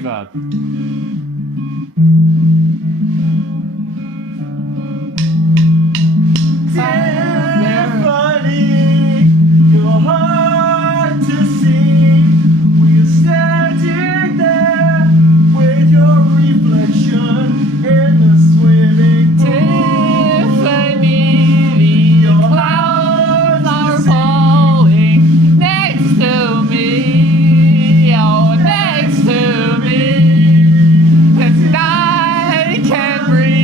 reverb. Tiffany, you're hard to see. We're standing there with your reflection in the swimming pool. Tiffany, the clouds are falling next to me. Oh, next to me. And I can't breathe.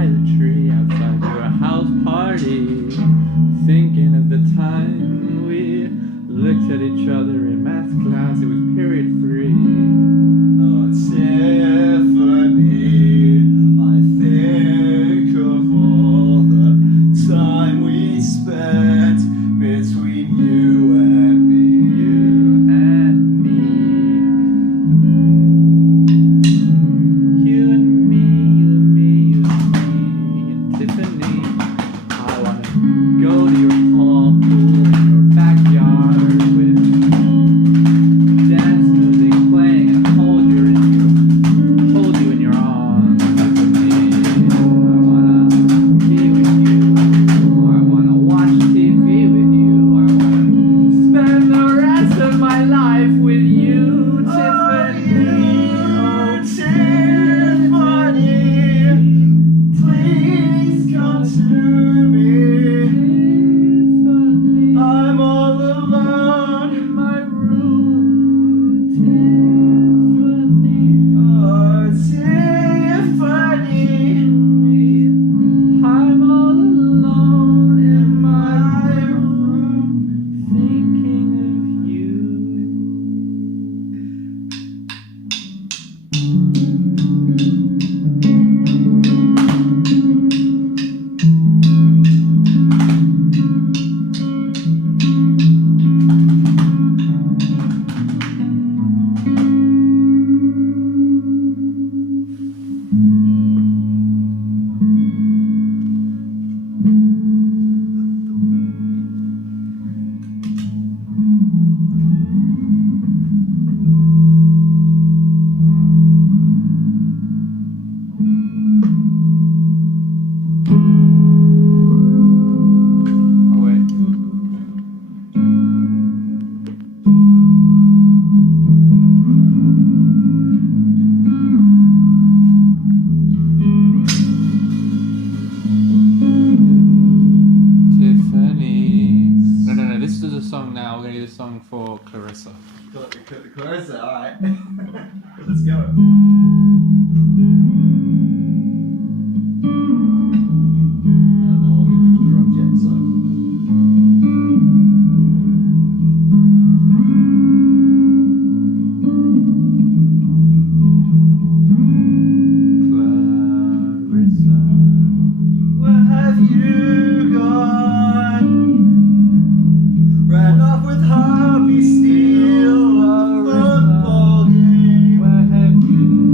by the tree outside your house party, thinking of the time we looked at each other in math class. It was period 3. Oh, Tiffany, I think of all the time we spent between you and me. You and me. You and me, you and me, you and me. And Tiffany, I wanna go to your tall pool in your backyard with dance music playing and hold you in your arms. Tiffany, I wanna be with you. I wanna watch TV with you. I wanna spend the rest of my life with you, Tiffany. Oh, Tiffany, please come to me. Tiffany, I'm all alone. in my room. Tiffany, Oh, Tiffany, I'm all alone in my my room, thinking of you. Oh wait. Tiffany. No. This is a song now. We're gonna do the song for Clarissa. Clarissa, alright. Let's go. I don't know what we do with the drums yet, so. Clarissa. Where have you gone? Ran off with Harvey Steele at the football game. Where have you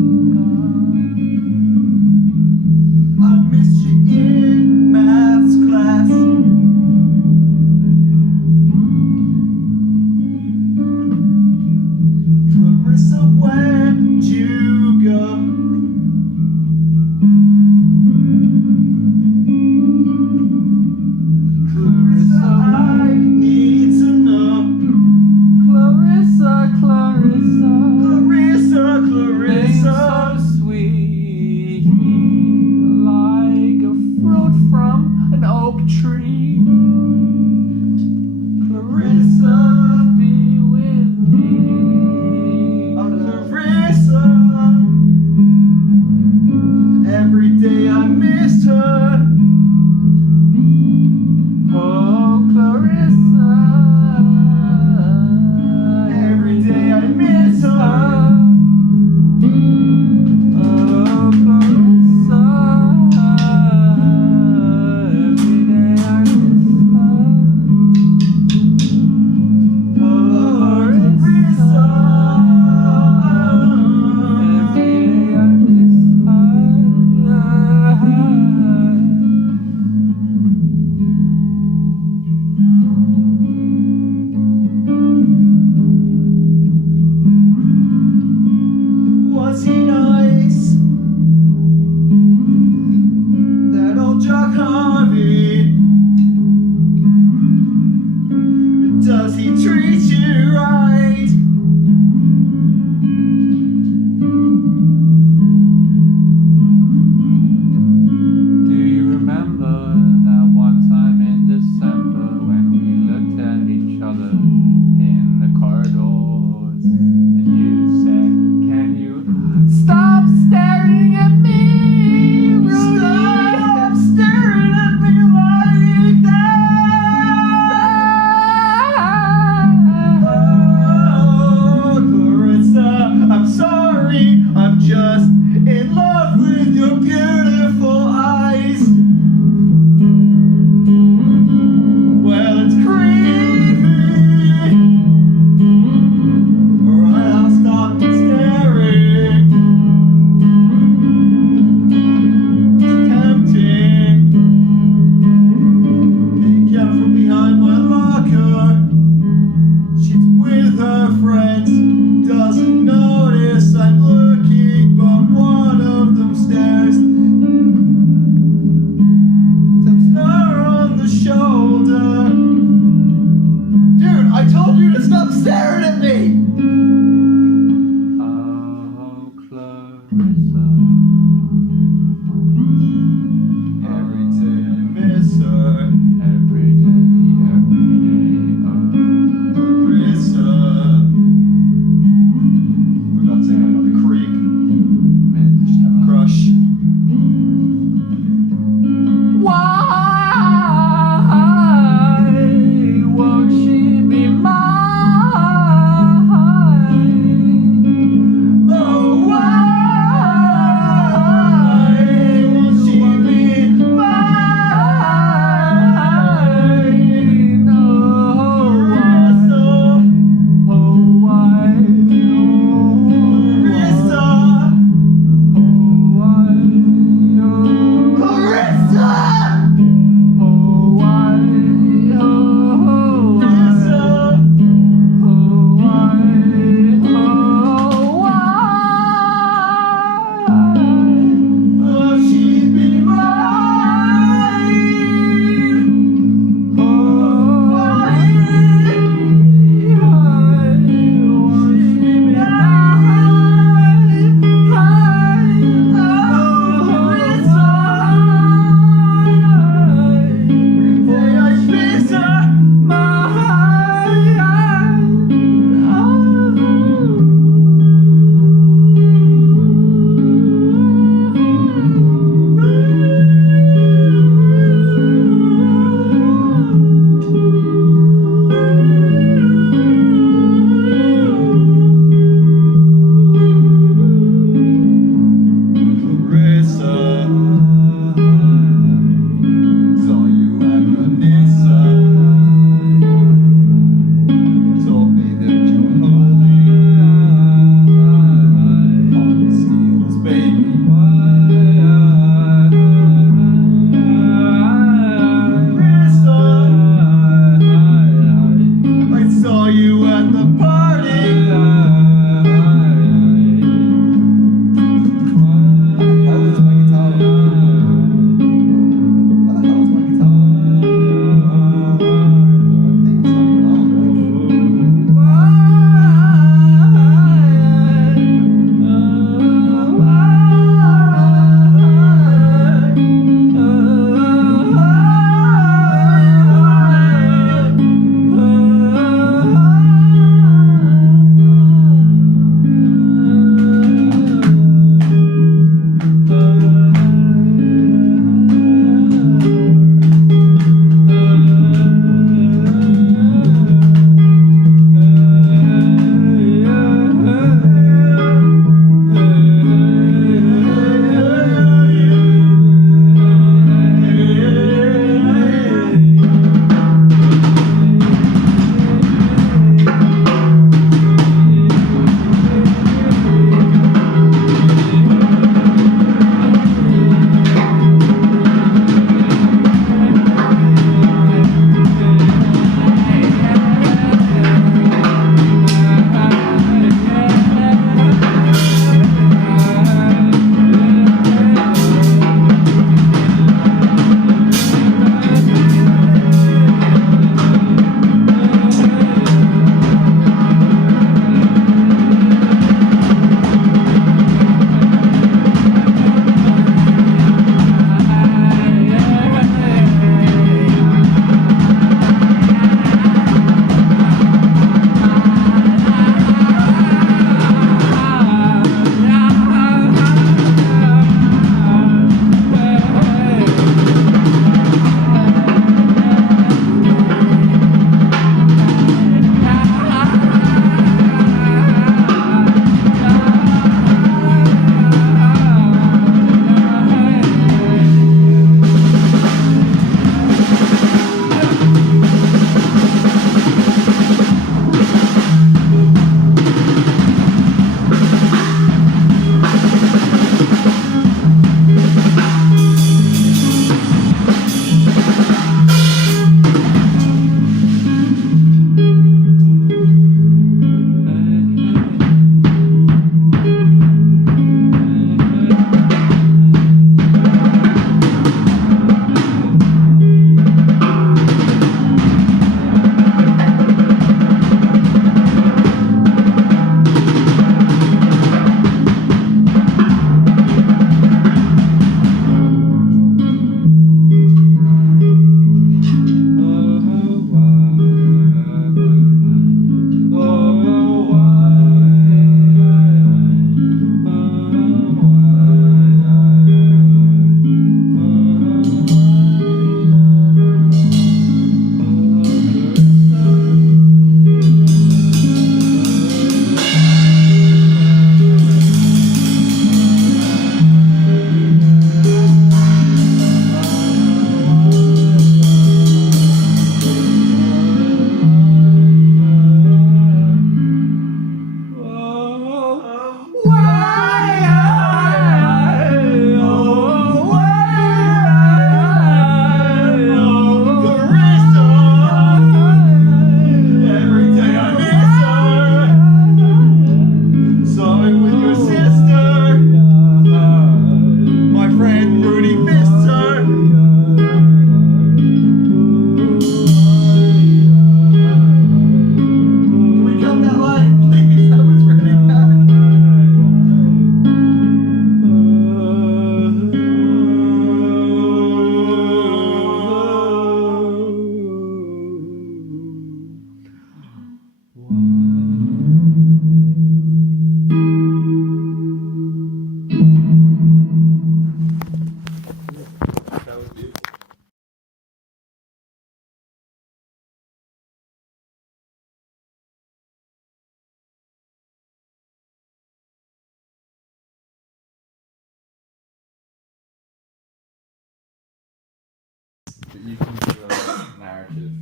You can do a narrative.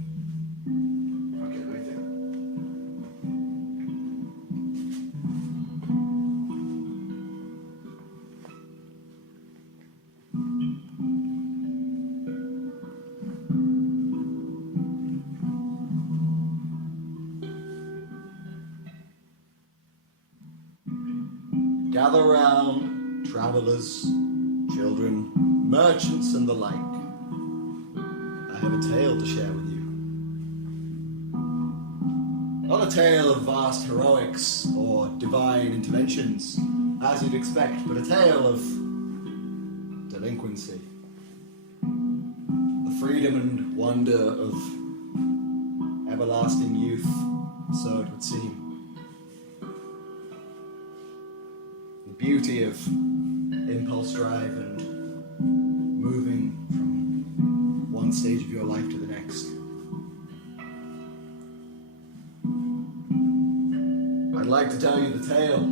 Okay, let me think. Gather round, travelers, children, merchants, and the like. I have a tale to share with you. Not a tale of vast heroics or divine interventions, as you'd expect, but a tale of delinquency. The freedom and wonder of everlasting youth, so it would seem. The beauty of impulse drive and moving from one stage of your life to the next. I'd like to tell you the tale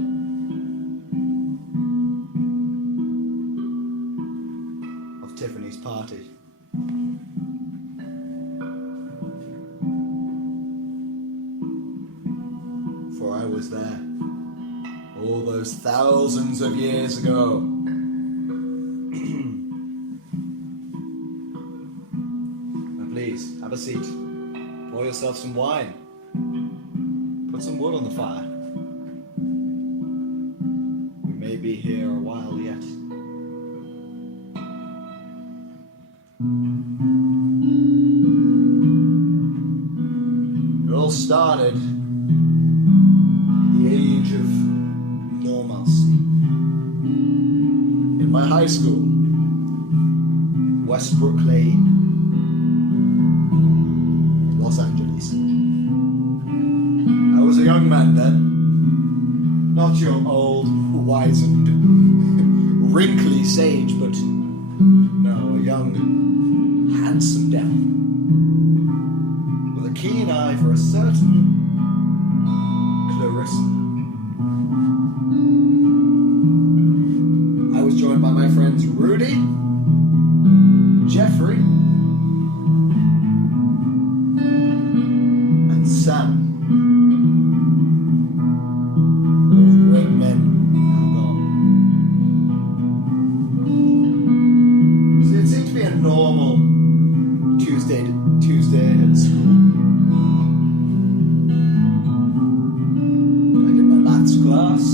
of Tiffany's party. For I was there all those thousands of years ago. Now please, have a seat. Pour yourself some wine. Put some wood on the fire. We may be here a while yet. It all started in the age of normalcy. In my high school, Westbrook Lane, in Los Angeles. I was a young man then, not your old, wizened, wrinkly sage, but no, a young, handsome devil, with a keen eye for a certain Clarissa. I was joined by my friends Rudy, Jeffrey, and Sam. Those great men now gone. So it seemed to be a normal Tuesday at school. I did my maths class.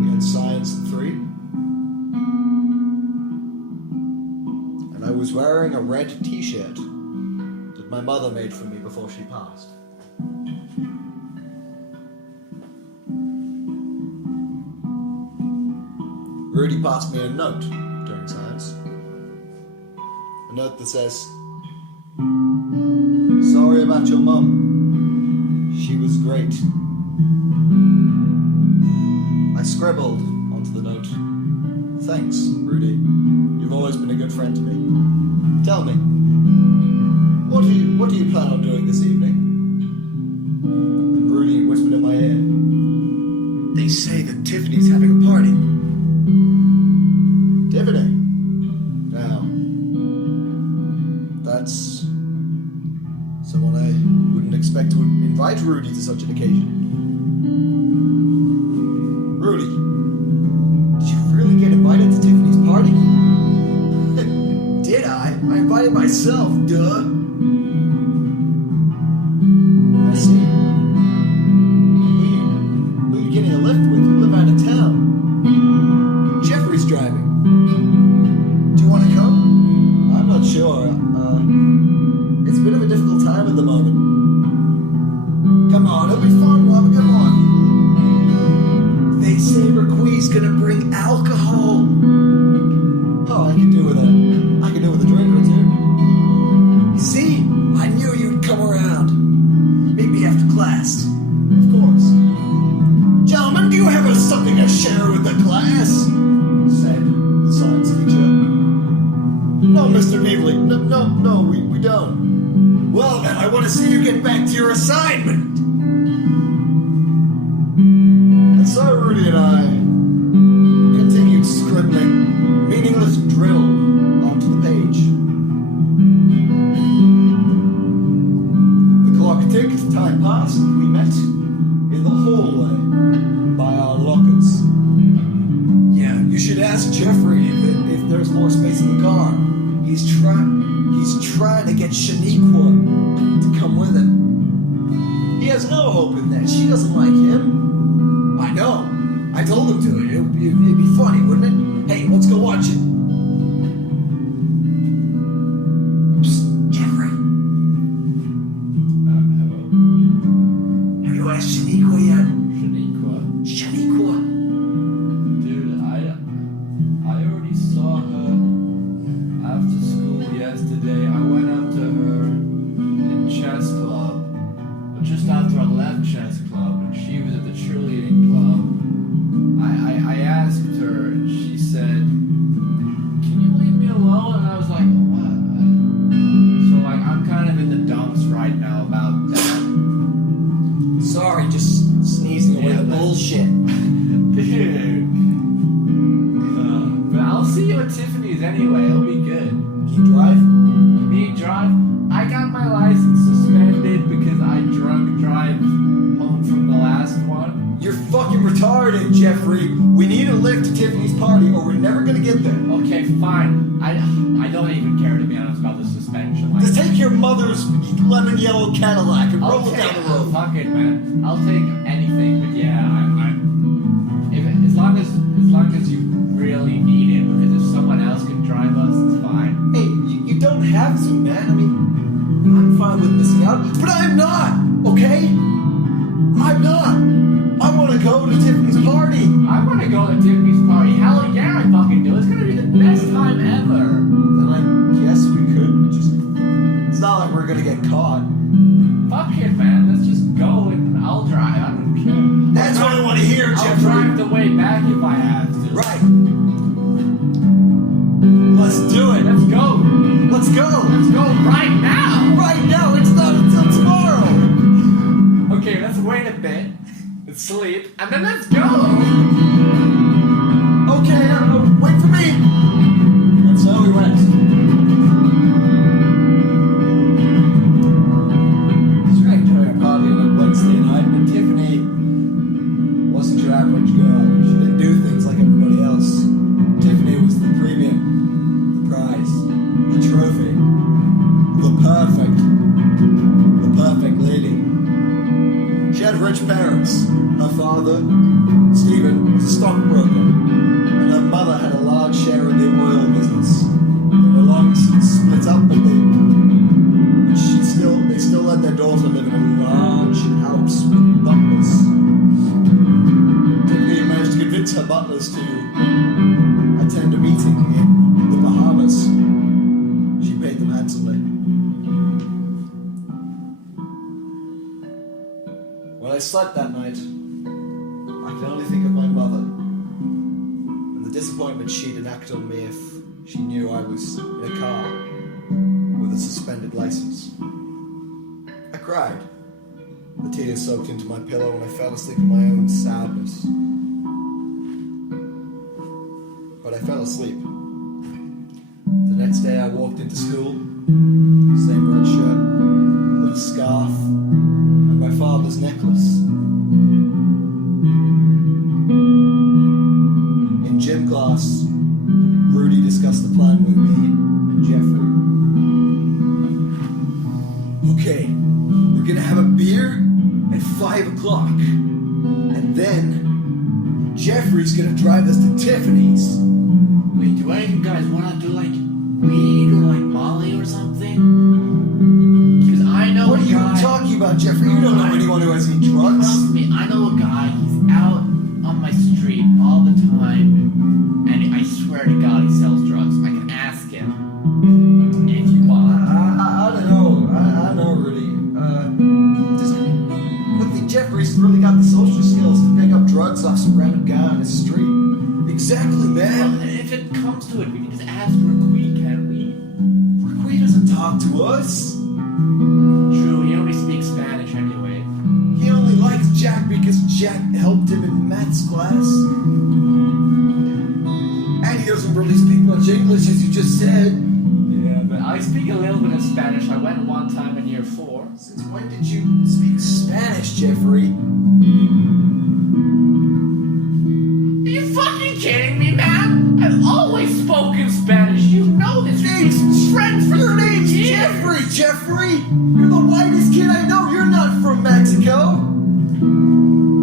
We had science at 3. And I was wearing a red t-shirt that my mother made for me before she passed. Rudy passed me a note during science. A note that says, "Sorry about your mum. She was great." I scribbled onto the note, "Thanks, Rudy. You've always been a good friend to me. Tell me, what do you plan on doing this evening?" And Rudy whispered in my ear, "They say that Tiffany's having a party." Tiffany? Now, that's someone I wouldn't expect to invite Rudy to such an occasion. Rudy, did you really get invited to Tiffany's party? Did I? I invited myself, duh. I see. Who are you getting a lift with? You live out of town. Jeffrey's driving. Do you want to come? I'm not sure. It's a bit of a difficult time at the moment. Come on, it'll be fun, Mom. Come on. They say Raqui's gonna bring alcohol. Oh, I could do with a drink or two. See, I knew you'd come around. Meet me after class. Of course. Gentlemen, do you have something to share with the class? Said the science teacher. No, Mr. Neevely. No, we don't. Well then, I want to see you get back to your assignment. And so Rudy and I continued scribbling more space in the car. He's trying to get Shaniqua to come with him. He has no hope in that. She doesn't like him. I know. I told him to. It'd be funny, wouldn't it? Hey, let's go watch it. Psst, Jeffrey. Hello? Have you asked Shaniqua yet? Shaniqua? Dude, I already saw her after school yesterday. I went up to her in chess club. Just after I left chess club, and she was at the cheerleading club. I asked her, and she said, "Can you leave me alone?" And I was like, "What?" So like, I'm kind of in the dumps right now about that. Sorry, just sneezing away the bullshit. Dude. But I'll see you at Tiffany's anyway. It'll be good. Can you drive? Me drive? I got my license suspended because I drunk drive home from the last one. You're fucking retarded, Jeffrey. We need a lift to Tiffany's party or we're never gonna get there. Okay, fine. I don't even care, to be honest, about the suspension. Like, Just take your mother's lemon yellow Cadillac and roll it down the road. Fuck it, man. I'll take anything, but yeah, as long as you really need it, because if someone else can drive us, it's fine. Hey, you don't have to, man. I mean, I'm fine with missing out, but I'm not, okay? I'm not. I want to go to Tiffany's party. I want to go to Tiffany's party. Hell yeah, I fucking do. It's gonna be the best time ever. Then I guess we could just... It's not like we're gonna get caught. Fuck it, man. Let's just go and I'll drive. I don't care. That's what I want to hear, I'll Jeffrey. drive the way back if I have to. Right. Let's do it. Let's go. Let's go. Let's go right now. Right now. It's not until tomorrow. Okay, let's wait a bit. Let's sleep. And then let's go. Okay, wait for me. And so we went. Strange having a party on a Wednesday night, but Tiffany wasn't your average girl. She didn't do things like everybody else. Tiffany was the premium, the prize, the trophy, the perfect lady. She had rich parents. Her father, Stephen, was a stockbroker, and her mother had a large share in the oil business. They were long since split up, but they still let their daughter live in a large house with butlers. Tiffany managed to convince her butlers to attend a meeting in the Bahamas. She paid them handsomely. When I slept that night, I could only think of my mother and the disappointment she'd enact on me if she knew I was in a car with a suspended license. I cried. The tears soaked into my pillow and I fell asleep in my own sadness. But I fell asleep. The next day I walked into school, same red shirt, with a scarf, and my father's necklace. In gym class, Rudy discussed the plan with me and Jeffrey. Okay, we're gonna have a beer at 5 o'clock. And then Jeffrey's gonna drive us to Tiffany's. Wait, do any of you guys want to do like weed or like Molly or something? Because I know What a are you guy. talking about, Jeffrey? You don't know anyone who has any drugs. Trust me, I know a guy. He's out on my street all the time, and I swear to God, he sells drugs. I can ask him if you want. I don't know. I know, Rudy. Just, I don't think Jeffrey's really got the social skills to pick up drugs off some random guy on the street. Exactly, man. Well, if it comes to it, we can just ask Raquel, can't we? He doesn't talk to us. True, he only speaks Spanish anyway. He only likes Jack because Jack helped him in maths class. And he doesn't really speak much English, as you just said. Yeah, but I speak a little bit of Spanish. I went one time in year 4. Since when did you speak Spanish, Jeffrey? Are you fucking kidding me, man? I've always spoken Spanish Jeffrey! You're the whitest kid I know. You're not from Mexico.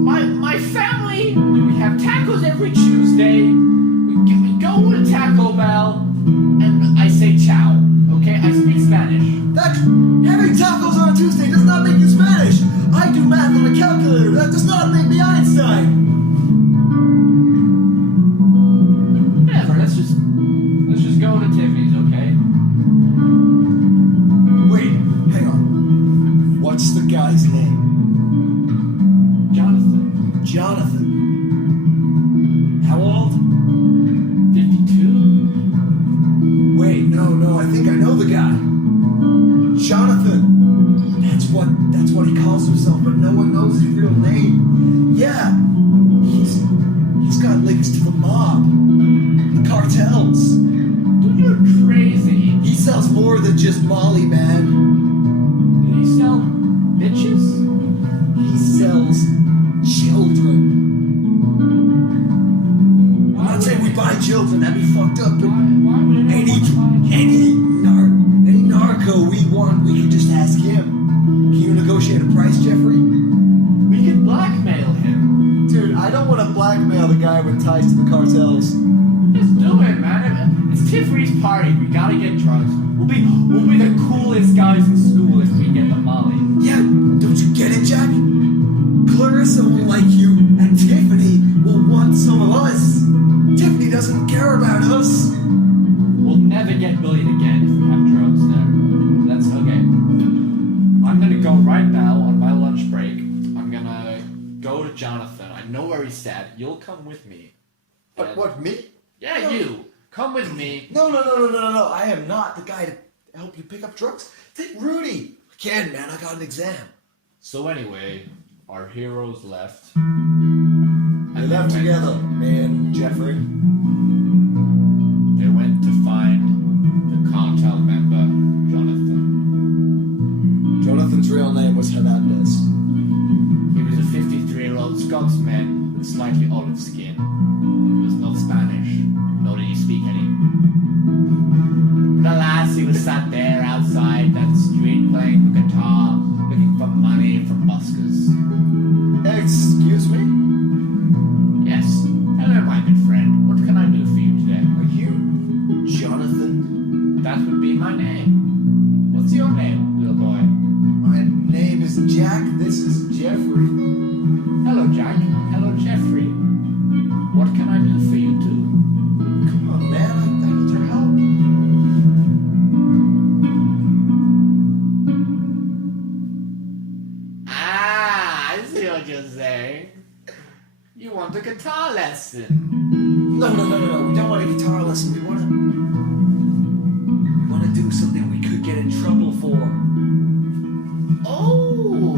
My family, we have tacos every Tuesday. We go to Taco Bell, and I say ciao. Okay, I speak Spanish. That having tacos on a Tuesday does not make you Spanish. I do math on a calculator. That does not make me Einstein. Whatever. Let's just go to Tiffany's, okay? Wait, hang on. What's the guy's name? Jonathan. Jonathan. How old? 52. Wait, no, I think I know the guy. Jonathan. That's what he calls himself, but no one knows his real name. Yeah. He's got links to the mob. The cartels. Dude, you're crazy. He sells more than just Molly, man. Did he sell bitches? He sells children. I'm not saying we buy children, that'd be fucked up, but Why would any narco we want, we can just ask him. Can you negotiate a price, Jeffrey? We could blackmail him. Dude, I don't want to blackmail the guy with ties to the cartels. Just do it, man. It's Tiffany's party. We gotta get drugs. We'll be the coolest guys in school if we get the Molly. Yeah, don't you get it, Jack? Clarissa will like you, and Tiffany will want some of us. Tiffany doesn't care about us. We'll never get bullied again if we have drugs there. That's okay. I'm gonna go right now on my lunch break. I'm gonna go to Jonathan. I know where he's at. You'll come with me. What, me? Yeah, No. you. Come with me. No. I am not the guy to help you pick up drugs. Take Rudy. I can't, man. I got an exam. So anyway, our heroes left. They left together, me and Jeffrey. They went to find the cartel member, Jonathan. Jonathan's real name was Hernandez. He was a 53-year-old Scotsman with slightly olive skin. He was not Spanish, nor did he speak any. But alas, he was sat there outside that street playing the guitar, looking for money from buskers. Excuse me? Yes. Hello, my good friend. What can I do for you today? Are you Jonathan? That would be my name. What's your name, little boy? My name is Jack. This is Jeffrey. Hello, Jack. Hello, Jeffrey. What can I do for you two? Come on, man. I need your help. Ah, I see what you're saying. You want a guitar lesson? No. We don't want a guitar lesson. We want to do something we could get in trouble for. Oh,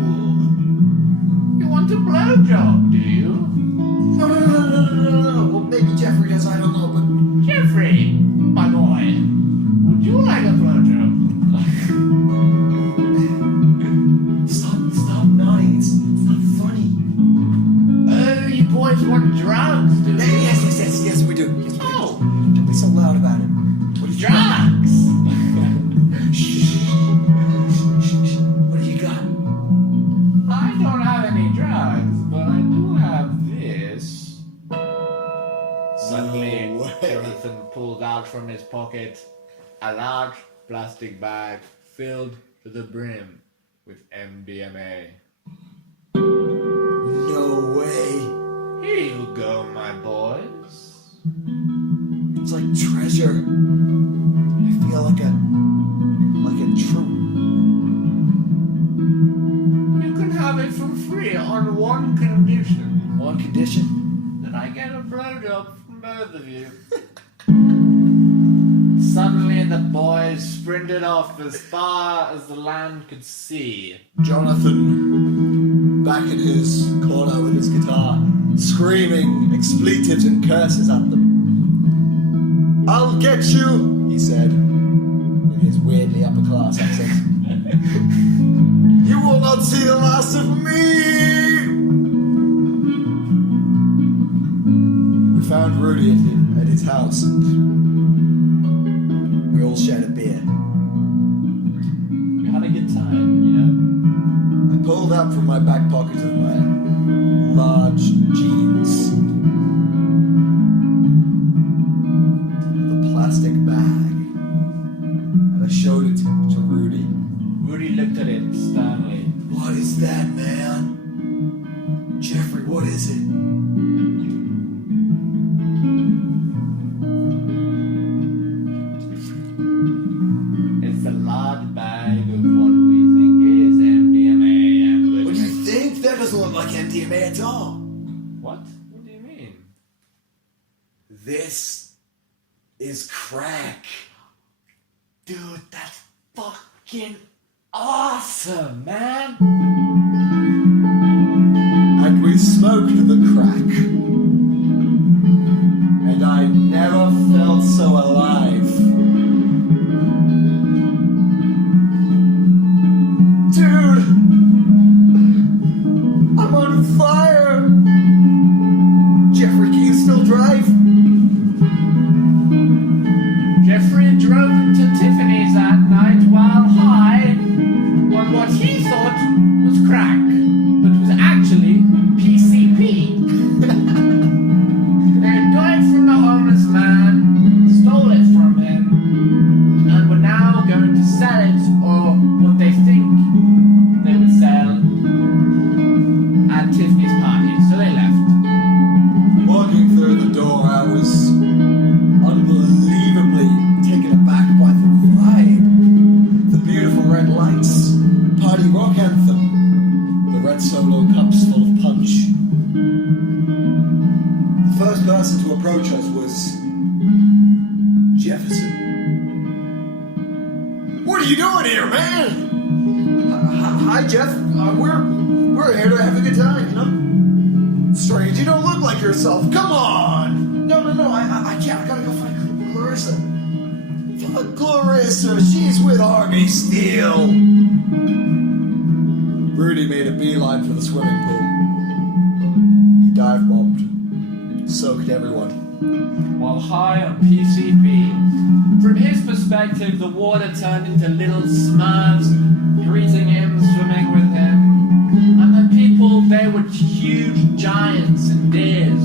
you want a blowjob, do you? No. Well, maybe Jeffrey does. I don't know, but Jeffrey, my boy, would you like a blowjob? stop nodding. It's not funny. Oh, you boys want drugs, do you? Yes, we do. Yes, we do. Oh, Don't be so loud about it. What do you drugs! Shh. What do you got? I don't have any drugs, but I do have this. Suddenly, No way. Jonathan pulled out from his pocket a large plastic bag filled to the brim with MDMA. No way. Here you go, my boys. It's like treasure. I feel like a troop. You can have it for free on one condition. One condition. That I get a blowjob from both of you. Suddenly the boys sprinted off as far as the land could see. Jonathan, back in his corner with his guitar, screaming expletives and curses at them. I'll get you, he said, in his weirdly upper class accent. You will not see the last of me! We found Rudy at his house and we all shared a beer. pulled out from my back pocket of my large jeans the plastic bag, and I showed it to Rudy. Rudy looked at it sternly. What is that, man? Jeffrey, what is it? It's a large bag of what we think is MDMA and What do you think? That doesn't look like MDMA at all. What? What do you mean? This is crack. Dude, that's fucking awesome, man! And we smoked the crack. And I never felt so alive. Dude! I'm on fire! Jeffrey, can you still drive? Jeffrey drove to Tiffany's that night while high on what he thought was crack, but was actually PCP. They had got it from the homeless man, stole it from him, and were now going to sell it, or what they think they would sell, at Tiffany's party, so they left. Walking through the door, I was unbelievably taken aback by the vibe. The beautiful red lights, party rock anthem, the red solo cups full of punch. The first person to approach us was Jefferson. What are you doing here, man? Hi, Jeff. We're here to have a good time, you know? Strange, you don't look like yourself. Come on! No, I can't. I gotta go find Clarissa. Fuck Clarissa, she's with Harvey Steele. Rudy made a beeline for the swimming pool. He dive bombed, soaked everyone. While high on PCP. From his perspective, the water turned into little smurfs, greeting him, swimming with him. And the people, they were huge giants and deers.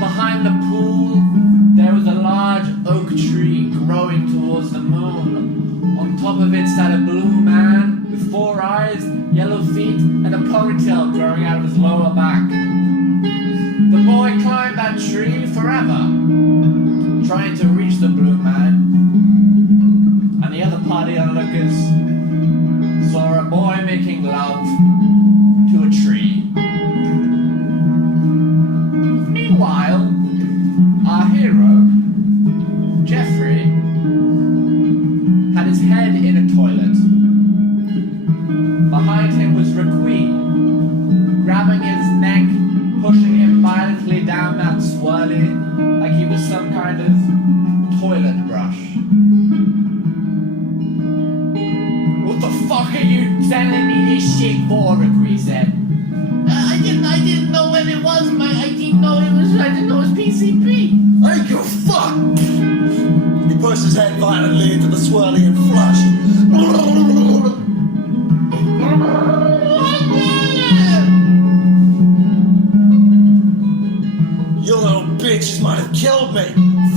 Behind the pool, there was a large oak tree growing towards the moon. On top of it sat a blue man with 4 eyes, yellow feet, and a ponytail growing out of his lower back. The boy climbed that tree forever, trying to reach the blue man. And the other party onlookers saw a boy making love to a tree. Meanwhile, our hero, Jeffrey, had his head in a toilet. Behind him was Raquel, grabbing his neck, pushing him violently down that swirly like he was some kind of toilet brush. What the fuck are you telling me this shit for? Raquel said. I didn't know what it was, I didn't know it was PCP. I ain't give a fuck! He pushed his head violently into the swirly and flushed. You little bitches might have killed me.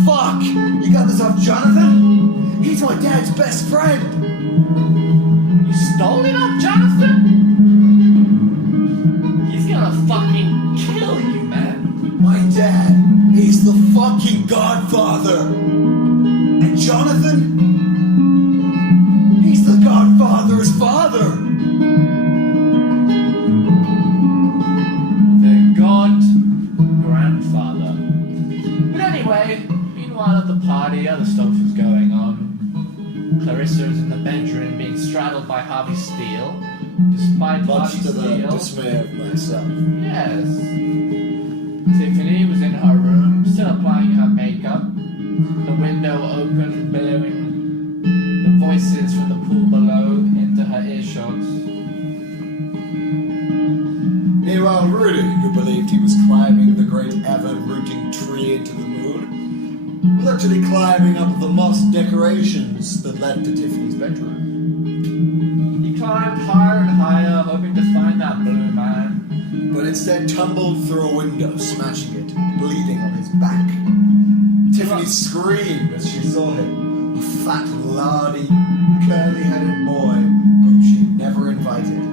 Fuck! You got this off Jonathan? He's my dad's best friend. You stole it off Jonathan? He's gonna fucking kill you, man. My dad, he's the fucking godfather. And Jonathan, he's the godfather's father. The god grandfather. But anyway, meanwhile at the party, other stuff was going on. Clarissa's in the bedroom being straddled by Harvey Steele, despite Much Harvey to the Steele. dismay of myself. Yes. Tiffany was in her room, still applying her makeup. The window open, billowing the voices from the pool below into her earshots. Meanwhile, Rudy, who believed he was climbing the great ever-rooting tree into the moon, was actually climbing up the moss decorations that led to Tiffany's bedroom. He climbed higher and higher, hoping to find that blue man. But instead tumbled through a window, smashing it, bleeding on his back. Tiffany screamed as she saw him, a fat, lardy, curly-headed boy whom she never invited,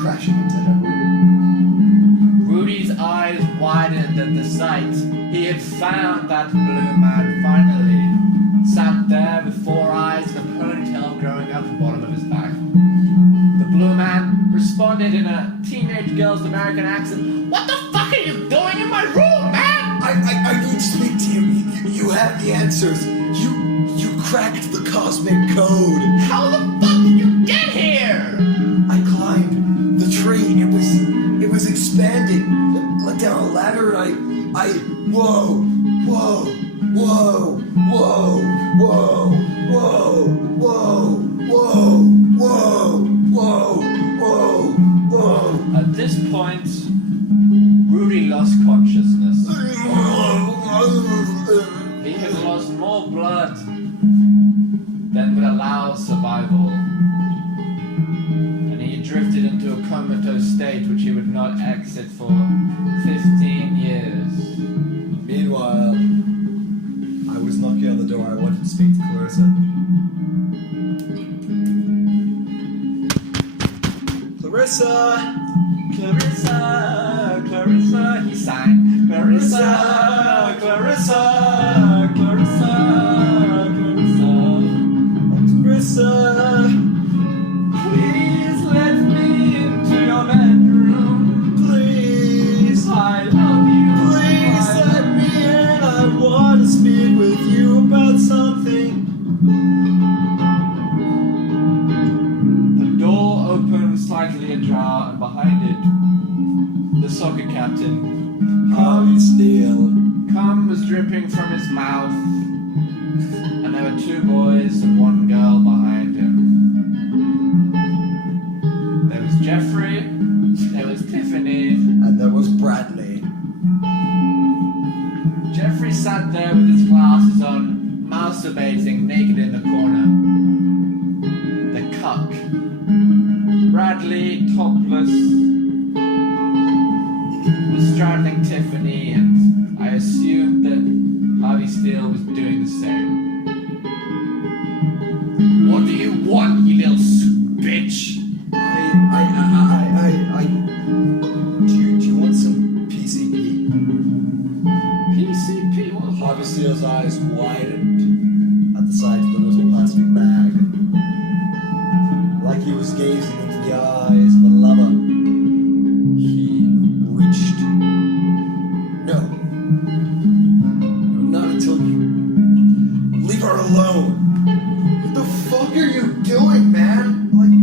crashing into her room. Rudy's eyes widened at the sight. He had found that blue man finally. Sat there with 4 eyes and a ponytail growing out the bottom of his back. The blue man responded in a teenage girl's American accent. What the fuck are you doing in my room, man? I need to speak to you. You have the answers. You cracked the cosmic code. How the fuck did you get here? I climbed the tree. It was expanding. Let down a ladder and whoa, whoa, whoa, whoa, whoa, whoa, whoa, whoa, whoa, whoa, whoa. At this point, Rudy lost consciousness. He had lost more blood than would allow survival. And he drifted into a comatose state which he would not exit for 15 years. Meanwhile, I was knocking on the door. I wanted to speak to Clarissa. Clarissa! Clarissa, Clarissa, he sang. Clarissa, Clarissa, Clarissa, Clarissa. Clarissa! Please let me into your bedroom. Please! I love you. Please let me in. I want to speak with you about something. The door opened slightly ajar, and behind it, the soccer captain, Harvey Steele. cum was dripping from his mouth, and there were 2 boys and 1 girl behind him. There was Jeffrey, there was Tiffany, And there was Bradley. Jeffrey sat there with his glasses on, masturbating naked in the corner. The cuck. Bradley, topless, was straddling Tiffany, and I assumed that Harvey Steele was doing the same. What do you want, you little bitch? Do you want some PCP? PCP? What? Harvey Steele's eyes widened at the sight of the little plastic bag. Like he was gazing into the eyes of a lover. He reached. No, not until you leave her alone. What the fuck are you doing, man? Like,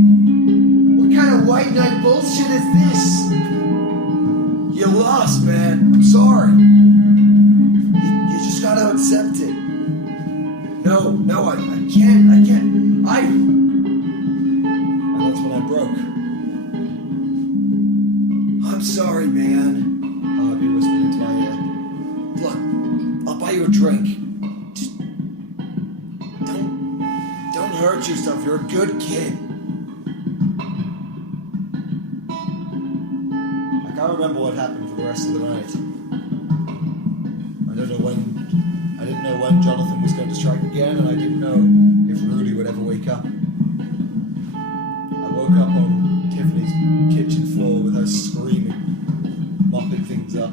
what kind of white knight bullshit is this? You lost, man. I'm sorry. You just gotta accept it. No, I can't. And that's when I broke. I'm sorry, man. Harvey whispered into my ear. Look, I'll buy you a drink. Just don't hurt yourself. You're a good kid. I can't remember what happened for the rest of the night. I didn't know when Jonathan was going to strike again, and I didn't know if Rudy would ever wake up. I woke up on Tiffany's kitchen floor with her screaming, mopping things up.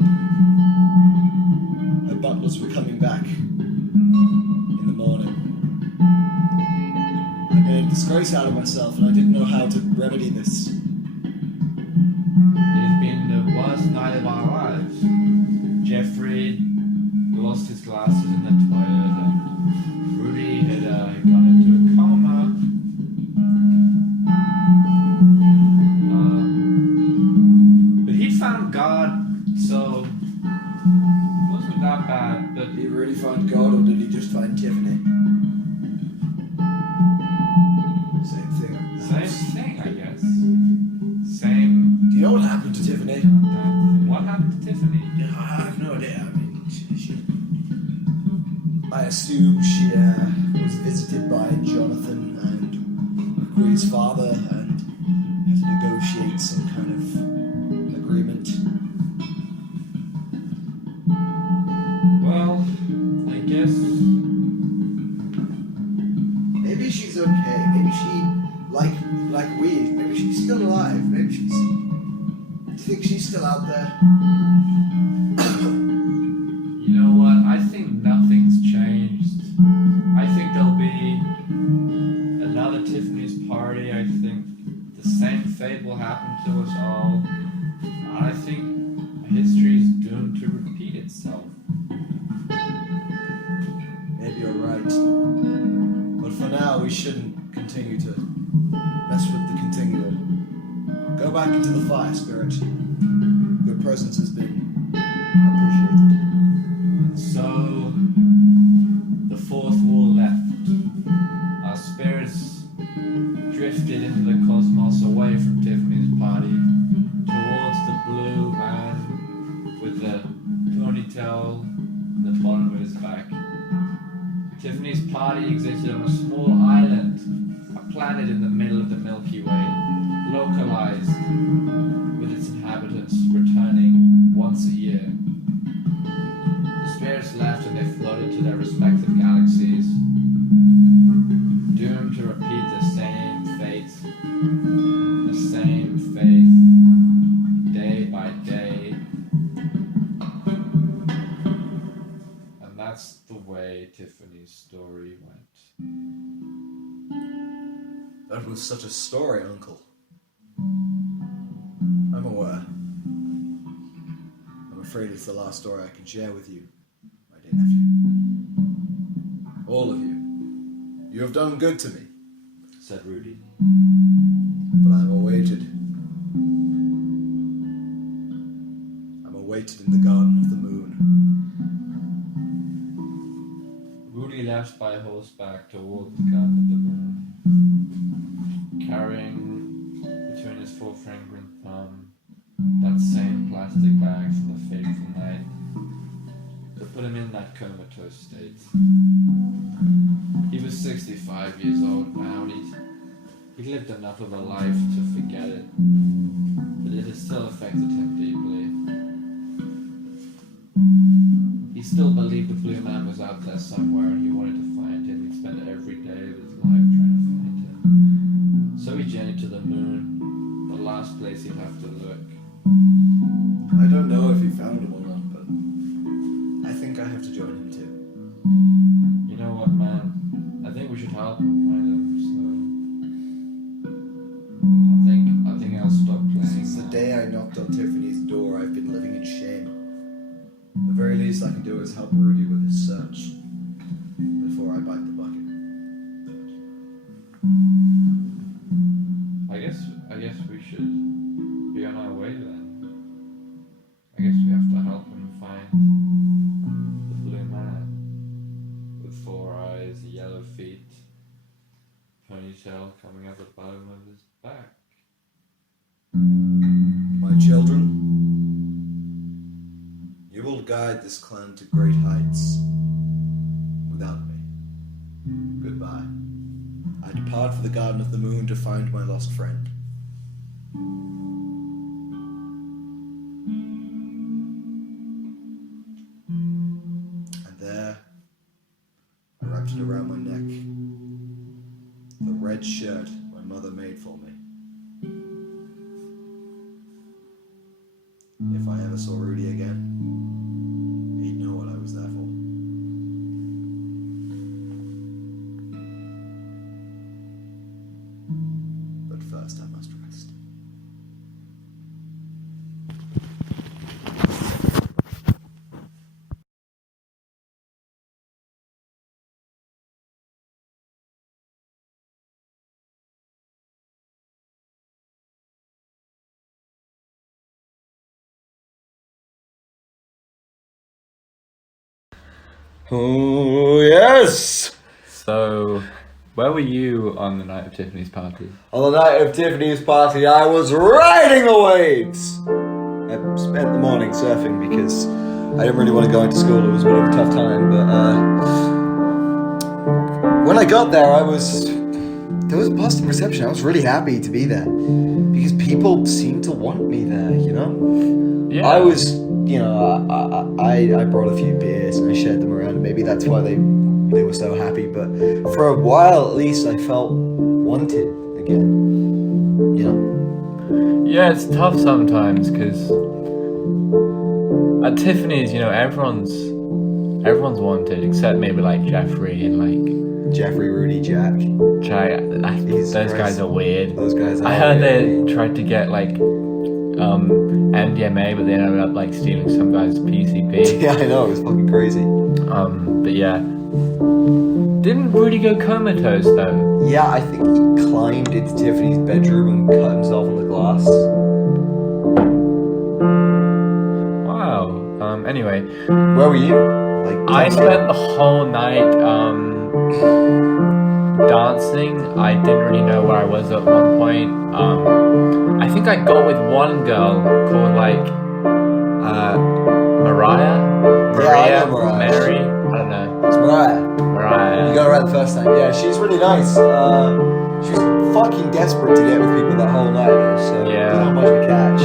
Her butlers were coming back in the morning. I made a disgrace out of myself, and I didn't know how to remedy this. It has been the worst night of our lives. Jeffrey lost his glasses in the toilet, and Rudy had gone into a coma. But he found God, so it wasn't that bad. But Did he really find God, or did he just find Tiffany? Same thing. same thing, I guess. Same. Do you know what happened to Tiffany? What happened to Tiffany? I have no idea. I mean, I assume she was visited by Jonathan and Quee's father and have to negotiate some kind of agreement. Well, I guess maybe she's okay. Maybe she, like we, maybe she's still alive. Maybe she's. Do you think she's still out there? you know what? I think nothing's changed. I think there'll be another Tiffany's party. I think the same fate will happen to us all. I think history is doomed to repeat itself. Maybe you're right. But for now, we shouldn't continue to mess with the continuum. Go back into the fire, Spirit. Your presence has been appreciated. And so, the fourth wall left. Our spirits drifted into the cosmos away from Tiffany's party, towards the blue man with the ponytail in the bottom of his back. Tiffany's party existed on a small island, a planet in the middle of the Milky Way, localized, with its inhabitants returning once a year. The spirits left and they floated to their respective galaxies, doomed to repeat the same fate, the same faith, day by day. And that's the way Tiffany's story went. That was such a story, Uncle. I'm aware. I'm afraid it's the last story I can share with you, my dear nephew. All of you. You have done good to me, Said Rudy. but I'm awaited in the garden of the moon. Rudy left by horseback towards the garden of the moon, carrying between his forefinger and thumb that same plastic bag from the fateful night that put him in that comatose state. He was 65 years old now, and he'd lived enough of a life to forget it, but it had still affected him deeply. He still believed the blue man was out there somewhere, and he wanted to find him. He'd spend every day of his life trying to find him. So he journeyed to the moon, the last place he'd have to look. I don't know if he found him or not, but I think I have to join him too. You know what, man? I think we should help him find him, so I think I'll stop playing. Since the now. day I knocked on Tiffany's door, I've been living in shame. The very least I can do is help Rudy with his search before I bite the bucket. I guess we should be on our way then. I guess we have to help him find the blue man with 4 eyes, yellow feet, ponytail coming out the bottom of his back. My children, you will guide this clan to great heights without me. Goodbye. I depart for the Garden of the Moon to find my lost friend. And there, I wrapped it around my neck, the red shirt my mother made for me. If I ever saw Rudy again, he'd know what I was there for. But first I must rest. Oh, yes! So, where were you on the night of Tiffany's party? On the night of Tiffany's party, I was riding the waves! I spent the morning surfing because I didn't really want to go into school. It was a bit of a tough time, but when I got there, I was there was a positive reception. I was really happy to be there because people seemed to want me there, you know? Yeah. I was, you know, I brought a few beers and I shared them around, and maybe that's why they were so happy. But for a while, at least, I felt wanted again, you know? Yeah, it's tough sometimes because at Tiffany's, you know, everyone's wanted except maybe like Jeffrey and like Jeffrey, Rudy, Jack. Those guys are weird. Those guys are I heard weird. they tried to get like MDMA, but they ended up like stealing some guy's PCP. Yeah, I know, it was fucking crazy. But yeah. Didn't Rudy go comatose though? Yeah, I think he climbed into Tiffany's bedroom and cut himself on the glass. Wow. Anyway. Where were you? Like, I spent the whole night dancing. I didn't really know where I was at one point. I think I got with one girl called like Maria, I know Mariah. Mary. I don't know. It's Mariah. Mariah. You got her right the first time. Yeah, she's really nice. She was fucking desperate to get with people that whole night, though, so Yeah. not much of a catch.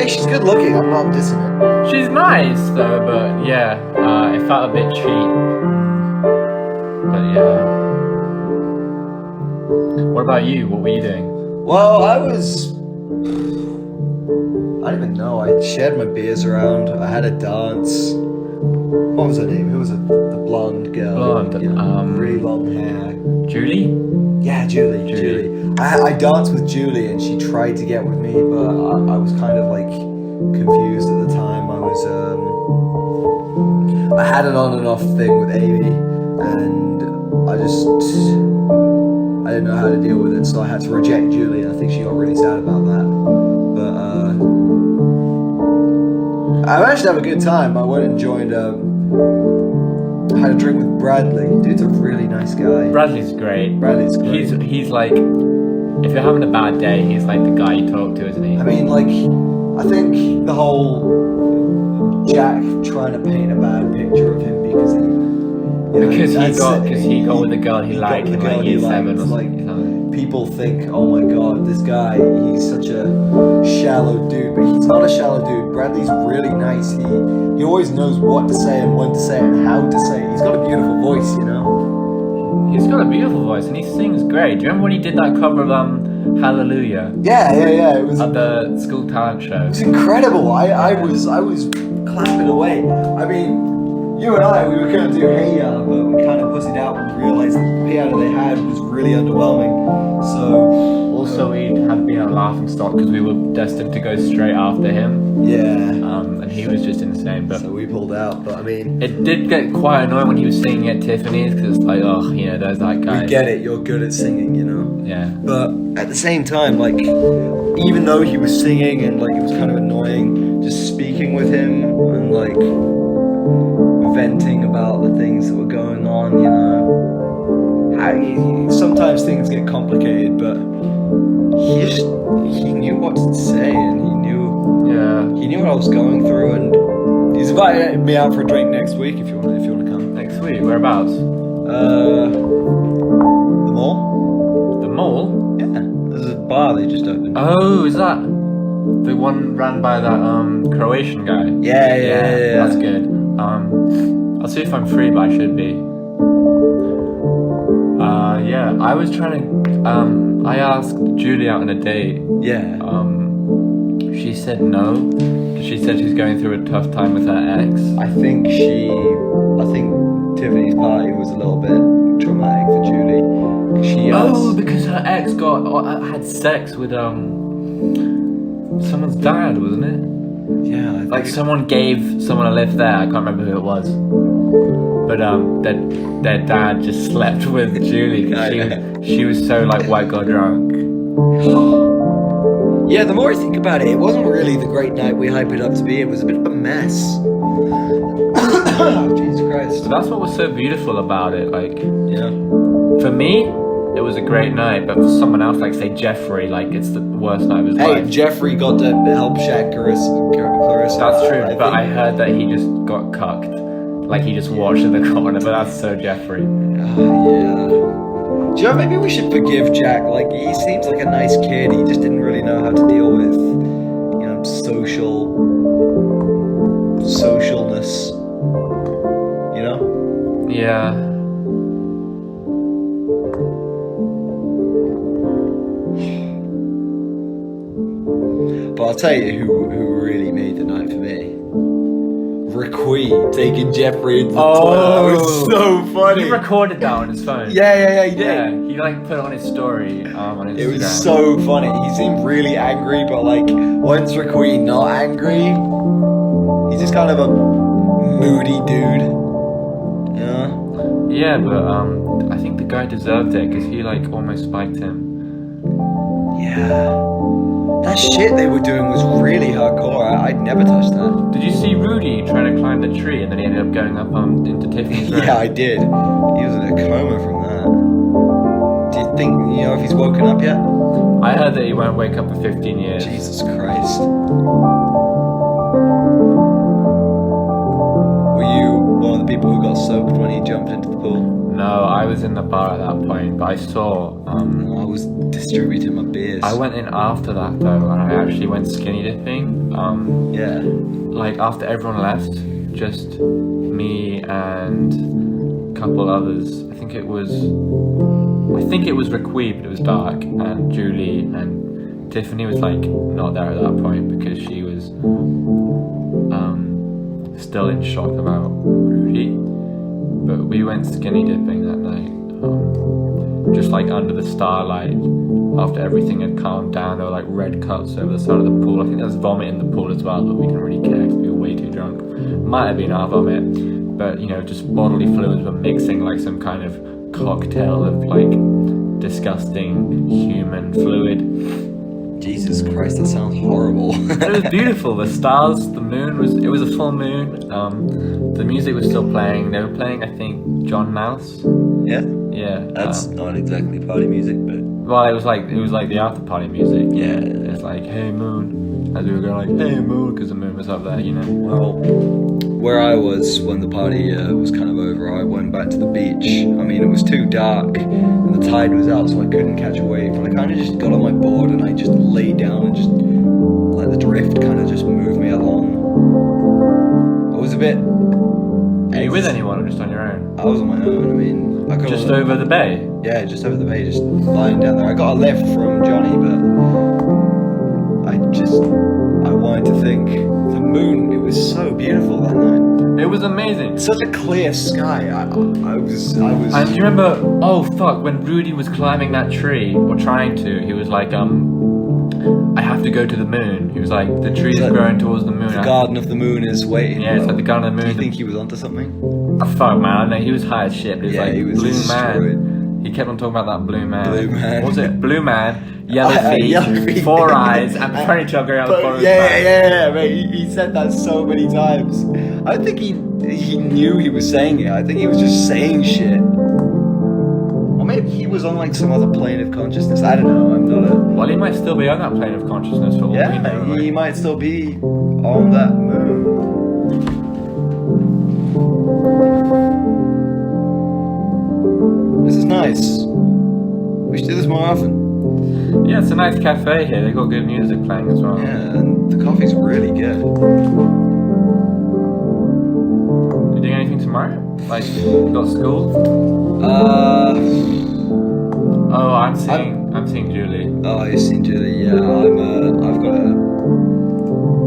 Hey, she's good looking. I'm not dissing her. She's nice though, but yeah, it felt a bit cheap. But yeah. What about you? What were you doing? Well, I don't even know. I shared my beers around. I had a dance. What was her name? Who was it? The blonde girl. Blonde, You know, really long hair. Julie? Yeah, Julie. I danced with Julie and she tried to get with me, but I was kind of like confused at the time. I had an on and off thing with Amy, and I didn't know how to deal with it, so I had to reject Julie, and I think she got really sad about that. But I managed to have a good time. I went and joined, had a drink with Bradley. Dude's a really nice guy. Bradley's great. He's like, if you're having a bad day, he's like the guy you talk to, isn't he? I mean, like, I think the whole Jack trying to paint a bad picture of him because he, you know, because he got with the girl he liked in like year 7 or something. People think, oh my god, this guy, he's such a shallow dude, but he's not a shallow dude. Bradley's really nice. He always knows what to say and when to say it and how to say it. He's got a beautiful voice, you know? He's got a beautiful voice and he sings great. Do you remember when he did that cover of Hallelujah? Yeah. It was at the school talent show. It was incredible. I was clapping away. I mean, you and I, we were going to do Hey Ya, but we kind of pussied out when we realised that the piano they had was really underwhelming. So also we had been a laughing stock because we were destined to go straight after him. Yeah. And he was just insane. But so we pulled out. But I mean, it did get quite annoying when he was singing at Tiffany's because it's like, oh, you know, there's that guy. We get it. You're good at singing, you know. Yeah. But at the same time, like, even though he was singing and like it was kind of annoying, just speaking with him and like venting about the things that were going on, you know. Sometimes things get complicated, but he knew what to say and he knew what I was going through, and he's invited me out for a drink next week if you want to come. Next week, whereabouts? The mall. The mall? Yeah, there's a bar they just opened. Oh, is that the one ran by that Croatian guy? Yeah. That's good. I'll see if I'm free, but I should be. Yeah, I was trying to, I asked Julie out on a date. Yeah. She said no, because she said she's going through a tough time with her ex. I think Tiffany's party was a little bit traumatic for Julie. Because her ex had sex with, someone's dad, wasn't it? Yeah, I think someone gave someone a lift there, I can't remember who it was. But their dad just slept with Julie because she was so like white girl drunk. Yeah, the more I think about it, it wasn't really the great night we hyped it up to be. It was a bit of a mess. Oh, Jesus Christ. So that's what was so beautiful about it. Like, yeah. For me, it was a great night, but for someone else, like say Jeffrey, like it's the worst night of his life. Hey, Jeffrey got to help shack Clarissa. That's true, but I heard that he just got cucked. Like he just watched in the corner, but that's so Jeffrey. Yeah. Do you know, maybe we should forgive Jack. Like, he seems like a nice kid. He just didn't really know how to deal with, you know, socialness. You know? Yeah. But I'll tell you who really made the night for me. Requeen taking Jeffrey into the toilet. That was so funny. He recorded that on his phone. Yeah, he did. Yeah, he like put it on his story on Instagram. It was so funny. He seemed really angry, but like once Requeen not angry, he's just kind of a moody dude. Yeah. Yeah, but I think the guy deserved it because he like almost spiked him. Yeah. That shit they were doing was really hardcore. I'd never touch that. Did you see Rudy trying to climb the tree and then he ended up going up into Tiffany's room? Yeah, I did. He was in a coma from that. Do you think, you know, if he's woken up yet? I heard that he won't wake up for 15 years. Jesus Christ. Were you one of the people who got soaked when he jumped into the pool? No, I was in the bar at that point, but I saw... I was distributing my beers. I went in after that though, and I actually went skinny dipping. Yeah. Like after everyone left, just me and a couple others. I think it was Requeen, but it was dark, and Julie and Tiffany was like not there at that point because she was still in shock about Rudy. But we went skinny dipping that night, just like under the starlight. After everything had calmed down, there were like red cuts over the side of the pool. I think there was vomit in the pool as well, but we didn't really care because we were way too drunk. Might have been our vomit, but you know, just bodily fluids were mixing like some kind of cocktail of like disgusting human fluid. Jesus Christ, that sounds horrible. It was beautiful. The stars, the moon it was a full moon. The music was still playing. They were playing, I think, John Mouse. Yeah? Yeah. That's not exactly party music, but... Well, it was like the after party music. Yeah. It's like, hey moon, as we were going like, hey moon, because the moon was up there, you know. Well, where I was when the party was kind of over, I went back to the beach. I mean, it was too dark and the tide was out, so I couldn't catch a wave. But I kind of just got on my board and I just laid down and just let the drift kind of just move me along. I was a bit... Are you with anyone or just on your own? I was on my own. I mean, I got just over the bay. Yeah, just over the bay, just lying down there. I got a lift from Johnny, but I wanted to think the moon. It was so beautiful that night. It was amazing. Such a clear sky. I was. And do you remember? Oh fuck! When Rudy was climbing that tree or trying to, he was like, I have to go to the moon. He was like, the tree is growing towards the moon. The garden of the moon is waiting. Yeah, it's like the garden of the moon. Do you think he was onto something? Oh, fuck man, no, he was high as shit. But it was like he was blue destroyed. man. He kept on talking about that blue man. Blue man. What was it? Blue man, yellow feet, yellow feet. 4 eyes, and the ponytail going out the bottom of his mouth. Yeah, mate. He said that so many times. I don't think he knew he was saying it. I think he was just saying shit. Or maybe he was on like some other plane of consciousness. I don't know. I'm not a... Well, he might still be on that plane of consciousness for all we know. He might still be on that moon. This is nice. We should do this more often. Yeah, it's a nice cafe here. They got good music playing as well. Yeah, and the coffee's really good. You doing anything tomorrow? Like, you got school? Oh, I'm seeing Julie. Oh, you've seen Julie? Yeah, I've got to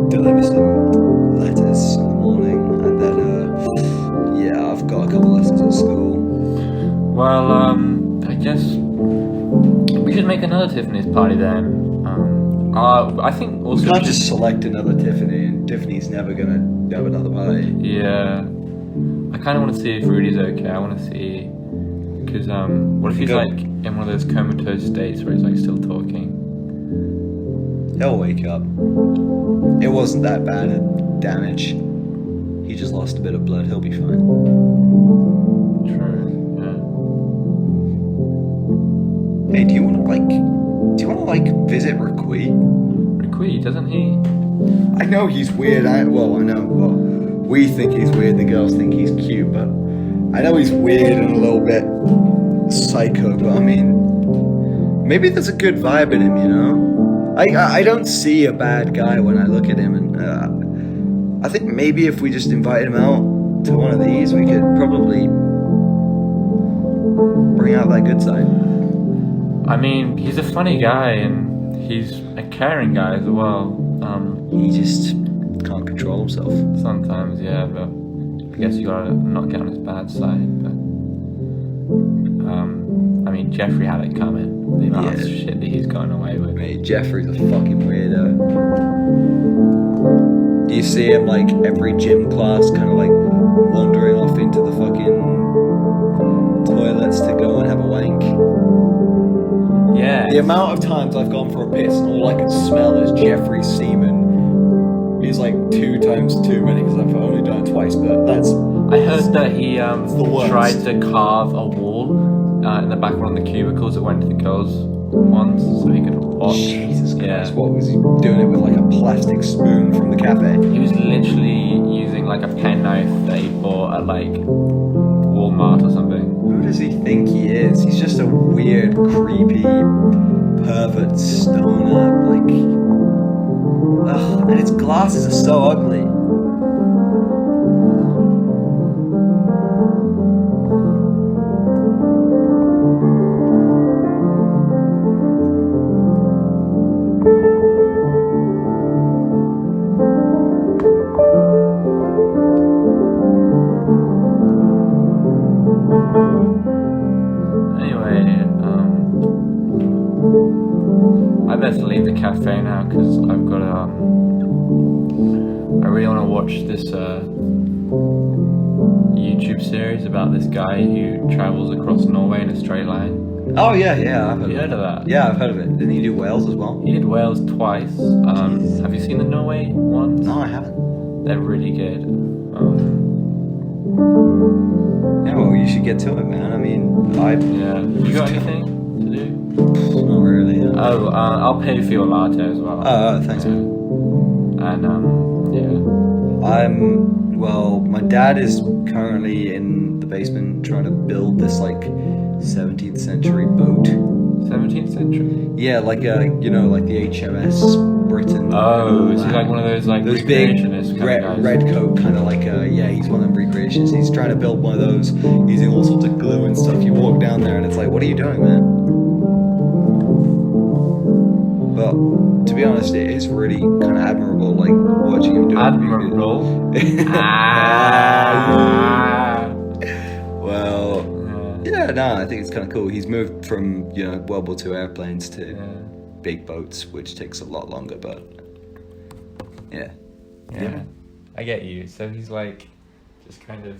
deliver some letters in the morning, and then yeah, I've got a couple lessons at school. Well, I guess we should make another Tiffany's party then. I think also we can't just select another Tiffany, and Tiffany's never gonna have another party. Yeah, I kind of want to see if Rudy's okay. I want to see, because what if he's like in one of those comatose states where he's like still talking? He'll wake up. It wasn't that bad a damage. He just lost a bit of blood. He'll be fine. True. Yeah. Hey, do you want to visit Requeen, doesn't he? I know he's weird. Well, we think he's weird. The girls think he's cute, but I know he's weird and a little bit psycho, but I mean, maybe there's a good vibe in him, you know? I don't see a bad guy when I look at him, and I think maybe if we just invited him out to one of these, we could probably bring out that good side. I mean, he's a funny guy, and he's a caring guy as well. He just can't control himself. Sometimes, yeah, but I guess you gotta not get on his bad side. But I mean, Jeffrey had it coming. The amount of shit that he's going away with. Mate, Jeffrey's a fucking weirdo. You see him like every gym class, kind of like wandering off into the fucking toilets to go and have a wank. Yeah. The amount of times I've gone for a piss and all I can smell is Jeffrey's semen is like 2 times too many because I've only done it twice, but that's... I heard that he worst. tried to carve a wall in the back of one of the cubicles that went to the girls' ones so he could watch. Jesus Christ, Yeah. what was he doing it with, like a plastic spoon from the cafe? He was literally using like a penknife that he bought at like Walmart or something. Who does he think he is? He's just a weird, creepy, pervert stoner, like... Ugh, and his glasses are so ugly. I better leave the cafe now because I've got I really want to watch this YouTube series about this guy who travels across Norway in a straight line. Oh yeah, I've Have you heard of that? Yeah, I've heard of it. Didn't he do Wales as well? He did Wales twice. Have you seen the Norway ones? No, I haven't. They're really good. Yeah, well, you should get to it, man. I mean, Yeah. You got anything to do? Not really. Yeah. Oh, I'll pay for your latte as well. Oh, thanks, man. And yeah. Well, my dad is currently in the basement trying to build this like 17th century boat. 17th century? Yeah, like you know, like the HMS Britain. Oh, is he like one of those like those big recreationists kind of guys? red coat kind of like yeah, he's one of them recreationists. He's trying to build one of those using all sorts of glue and stuff. You walk down there and it's like, what are you doing, man? But to be honest, it is really kind of admirable, like watching him do it. Admirable. Well, yeah, no, I think it's kind of cool. He's moved from, you know, World War II airplanes to big boats, which takes a lot longer, but yeah. I get you. So he's like just kind of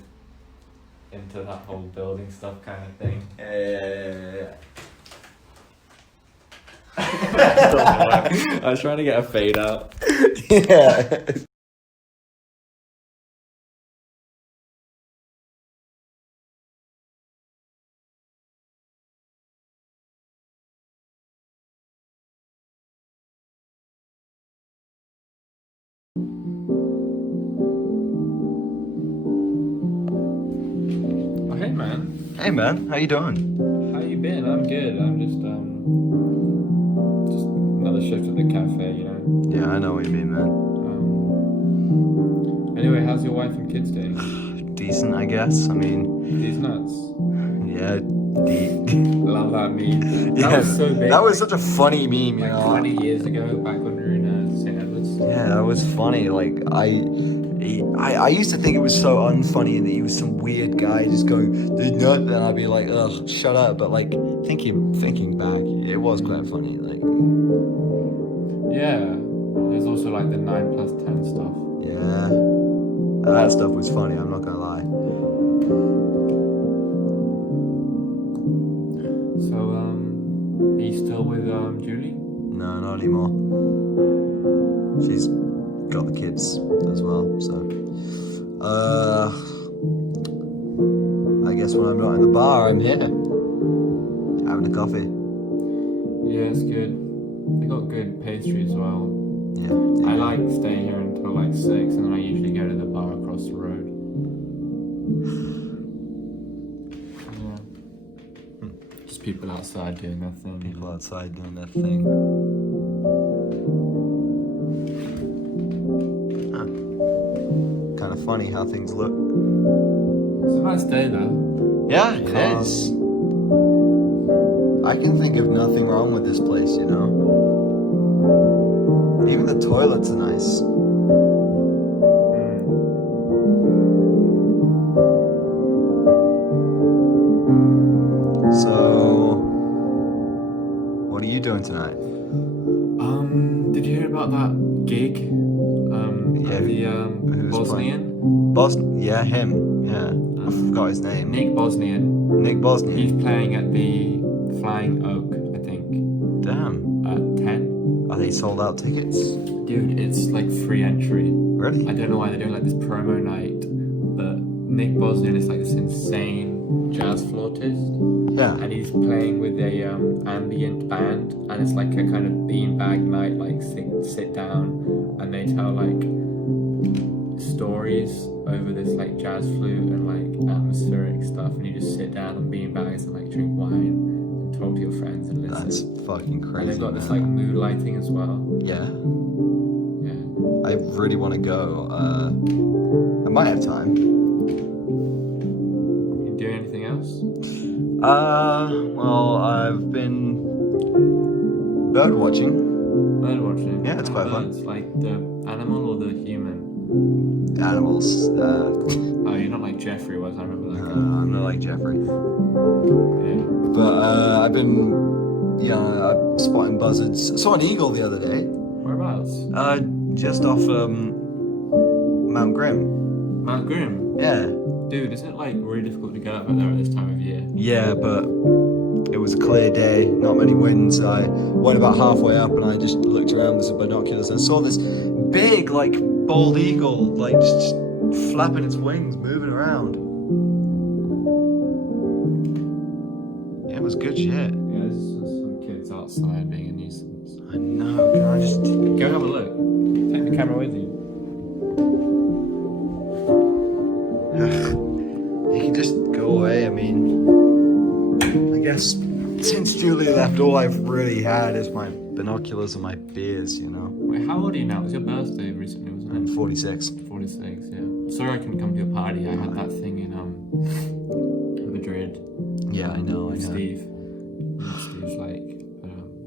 into that whole building stuff kind of thing. I was trying to get a fade out. Yeah. Oh, hey man. Hey man, how you doing? How you been? I'm good. I'm just another shift at the cafe, you know. Yeah, I know what you mean, man. Anyway, how's your wife and kids doing? Decent, I guess. I mean, These nuts. yeah. Love that meme. That Yeah, was so big. that was such a funny meme, you like know. 20 years ago, back when we were in St. Edwards. Yeah, that was funny. Like I used to think it was so unfunny and that he was some weird guy just going, "They nut," and I'd be like, "Ugh, shut up." But like thinking back, it was quite funny. Like, Yeah. There's also like the 9+10 stuff. yeah, that stuff was funny. I'm not gonna lie. So, are you still with Julie? No, not anymore. She's got the kids as well, so I guess when I'm not in the bar, I'm here having a coffee. Yeah, it's good. They got good pastry as well. Yeah. I like staying here until like 6, and then I usually go to the bar across the road. Yeah. Just people outside doing their thing. People outside doing their thing. Huh. Kind of funny how things look. It's a nice day though. Yeah, it is. I can think of nothing wrong with this place, you know? Even the toilets are nice. So, what are you doing tonight? Did you hear about that gig? Yeah, The Bosnian? Yeah, him. Yeah, I forgot his name. Nick Bosnian. Nick Bosnian. He's playing at the Flying Oak, I think. Damn. At 10. Are they sold out tickets? Dude, it's like free entry. Really? I don't know why they're doing like this promo night, but Nick Bosnian is like this insane jazz flautist. Yeah. And he's playing with a ambient band, and it's like a kind of beanbag night, like sit down, and they tell like stories over this like jazz flute and like atmospheric stuff, and you just sit down on beanbags and like drink wine and talk to your friends and listen. That's fucking crazy. And they've got this like mood lighting as well. Yeah. Yeah. I really want to go. I might have time. You doing anything else? Well, I've been bird watching. Bird watching. Yeah, it's quite fun. It's like the animal or the human? Animals. Oh, you're not like Jeffrey was. I remember that guy. I'm not like Jeffrey. Yeah. But I've been, spotting buzzards. I saw an eagle the other day. Whereabouts? Just off Mount Grim. Mount Grim. Yeah. Dude, isn't it like really difficult to get up there at this time of year? Yeah, but it was a clear day, not many winds. I went about halfway up and I just looked around with some binoculars and I saw this big, like, bald eagle, like, just flapping its wings, moving around. Yeah, it was good shit. Yeah, there's some kids outside being a nuisance. I know, can I just... Go have a look. Take the camera with you. You can just go away. I mean, I guess since Julie left, all I've really had is my binoculars and my beers, you know? Wait, how old are you now? It was your birthday recently, wasn't I'm it? 46. 46, yeah. Sorry I couldn't come to your party. I had that thing in Madrid. Yeah, I know, I with know. Steve. And Steve's like,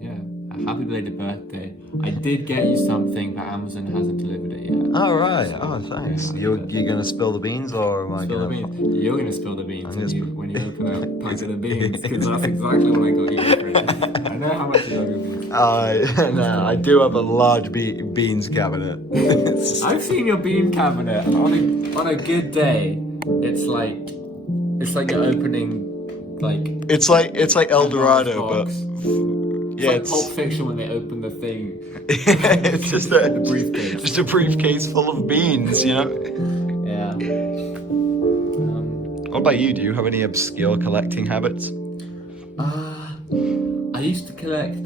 yeah, a happy belated birthday. I did get you something, but Amazon hasn't delivered it yet. Oh, right. So, Oh, thanks. yeah, You're going to spill the beans, or am I Spill the going beans. You're gonna spill the beans I'm gonna when you open a packet of beans, because that's exactly what I got you. Chris. I know how much you love your beans. No, I do have a large beans cabinet. I've seen your bean cabinet, and on a good day, it's like you're opening like It's like El Dorado, but box. yeah, It's like Pulp Fiction when they open the thing. it's just a briefcase. just a briefcase full of beans, you know. Yeah. What about you? Do you have any obscure collecting habits? I used to collect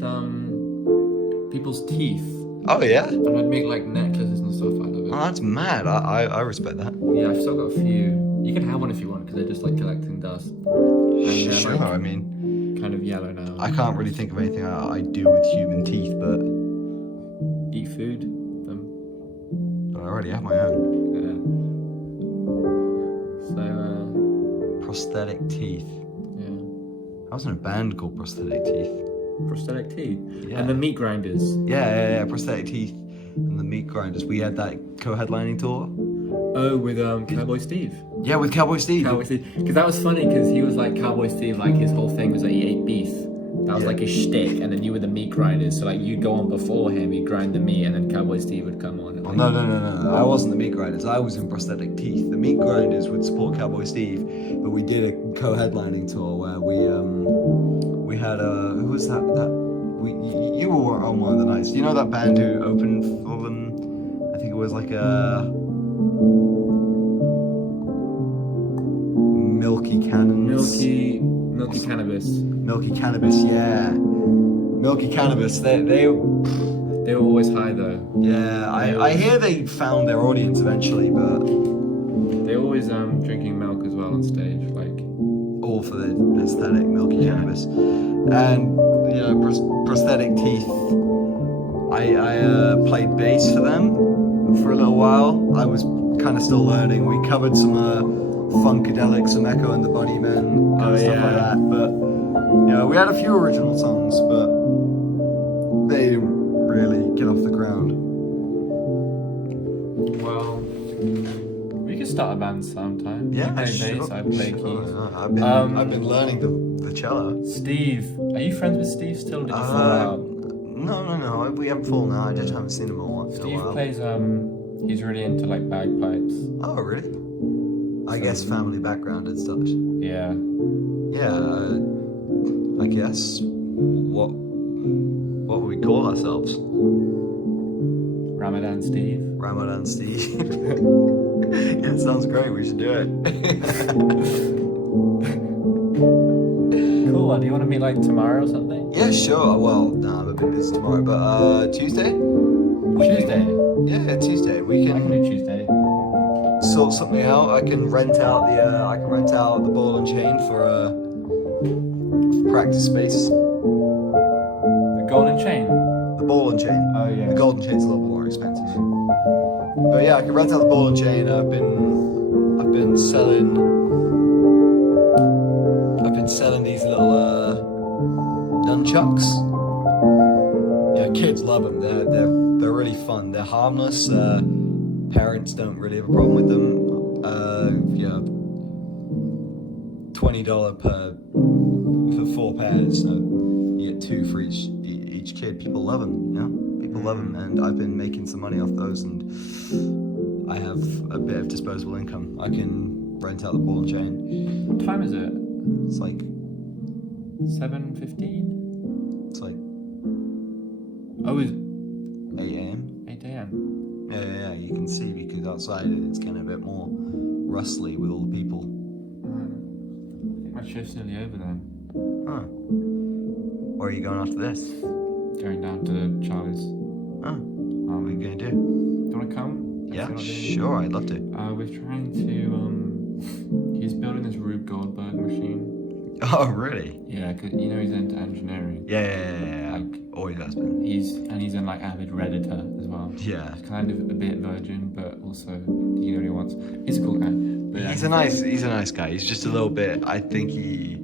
people's teeth, Oh yeah. and I'd make like necklaces and stuff out of it. Oh, that's mad. I respect that. Yeah, I've still got a few. You can have one if you want, because they're just like collecting dust. And they're, Sure. like, I mean, kind of yellow now. I can't really think of anything I do with human teeth, but Eat food. Them. I already have my own Yeah. So, prosthetic teeth. yeah. I was in a band called Prosthetic Teeth. Prosthetic teeth. Yeah. And the meat grinders. Yeah. Prosthetic Teeth and the Meat Grinders. We had that co-headlining tour. Oh, with Cowboy Steve. Yeah, with Cowboy Steve. Cowboy Steve. Because that was funny, because he was like Cowboy Steve, like his whole thing was that he ate beef. That was Yeah. like his shtick, and then you were the meat grinders. So like you'd go on before him, he'd grind the meat, and then Cowboy Steve would come on. And, Oh, like, no. I wasn't the Meat Grinders. I was in Prosthetic Teeth. The Meat Grinders would support Cowboy Steve, but we did a co-headlining tour where we had who was that? You were on one of the nights. Do you know that band who opened for them? I think it was like a Milky Cannons. Milky Cannabis. Milky Cannabis, yeah. Milky Cannabis. They They were always high though. yeah. I hear they found their audience eventually, but They always drinking milk as well on stage, like. all for the aesthetic milky cannabis, and prosthetic teeth. I played bass for them for a little while. I was kind of still learning. We covered some Funkadelic, some Echo and the Bunnymen, kind of stuff like that. But we had a few original songs, but they didn't really get off the ground. Well, we could start a band sometime. Yeah, You play sure, bass, I play keys. I've been learning the cello. Steve, are you friends with Steve still? Or did you fall out? No. We haven't fallen out. I just haven't seen him in a while. Steve plays. He's really into like bagpipes. Oh, really? I guess family background and such. Yeah. Yeah. I guess. What would we call ourselves? Ramadan Steve. Ramadan Steve. Yeah, it sounds great. We should do it. Cool. Do you want to meet like tomorrow or something? Yeah, sure. Well, nah, I'm a bit busy tomorrow, but Tuesday? Tuesday. Yeah, Tuesday. We I can do Tuesday. sort something out. I can rent out the ball and chain for a practice space. The golden chain. The ball and chain. Oh yeah. The golden chain's a little more expensive. But yeah, I can rent out the ball and chain. I've been selling these little nunchucks. Yeah, kids love them. They're really fun. They're harmless. Parents don't really have a problem with them. $20 for 4 pairs. So you get 2 for each kid. People love them. People love them, and I've been making some money off those, and I have a bit of disposable income. I can rent out the ball and chain. What time is it? It's like 7:15. it's like Oh, it's 8 a.m. 8 a.m. Yeah. You can see because outside it's getting a bit more rustly with all the people. I think my shift's nearly over then. Huh. Where are you going after this? Going down to Charlie's. What are we gonna do? Do you want to come? If Yeah, you're not doing it? sure. I'd love to. We're trying to. He's building this Rube Goldberg machine. Oh, really? Yeah, 'cause he's into engineering. Yeah. Like, Always has been. He's in like avid Redditor as well. Yeah. He's kind of a bit virgin, but also he what he wants. He's a cool guy. But He's a nice guy. He's just a little bit. I think he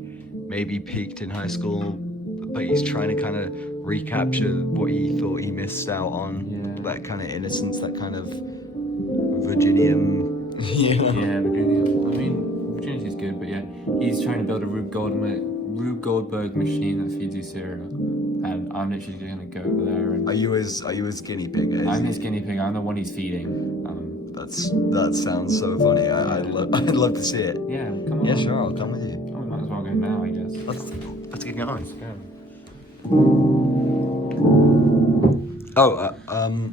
maybe peaked in high school, but he's trying to kind of recapture what he thought he missed out on. Yeah. That kind of innocence, that kind of Virginian. Yeah, Virginia. I mean, Virginia's good, but yeah, he's trying to build a Rube Goldberg machine that feeds you cereal, and I'm literally gonna go over there and. Are you his guinea pig? I'm his guinea pig. I'm the one he's feeding. That sounds so funny. I'd love to see it. Yeah, come on. Yeah, sure. I'll come with you. Oh, we might as well go now, I guess. Let's get going. Let's go.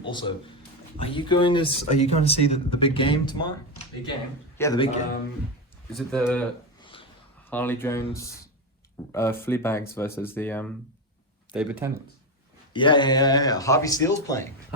Also, are you going to see the big game tomorrow? Big game. Yeah, the big game. Is it the Harley Jones Fleabags versus the David Tennants? Yeah. Harvey Steele's playing.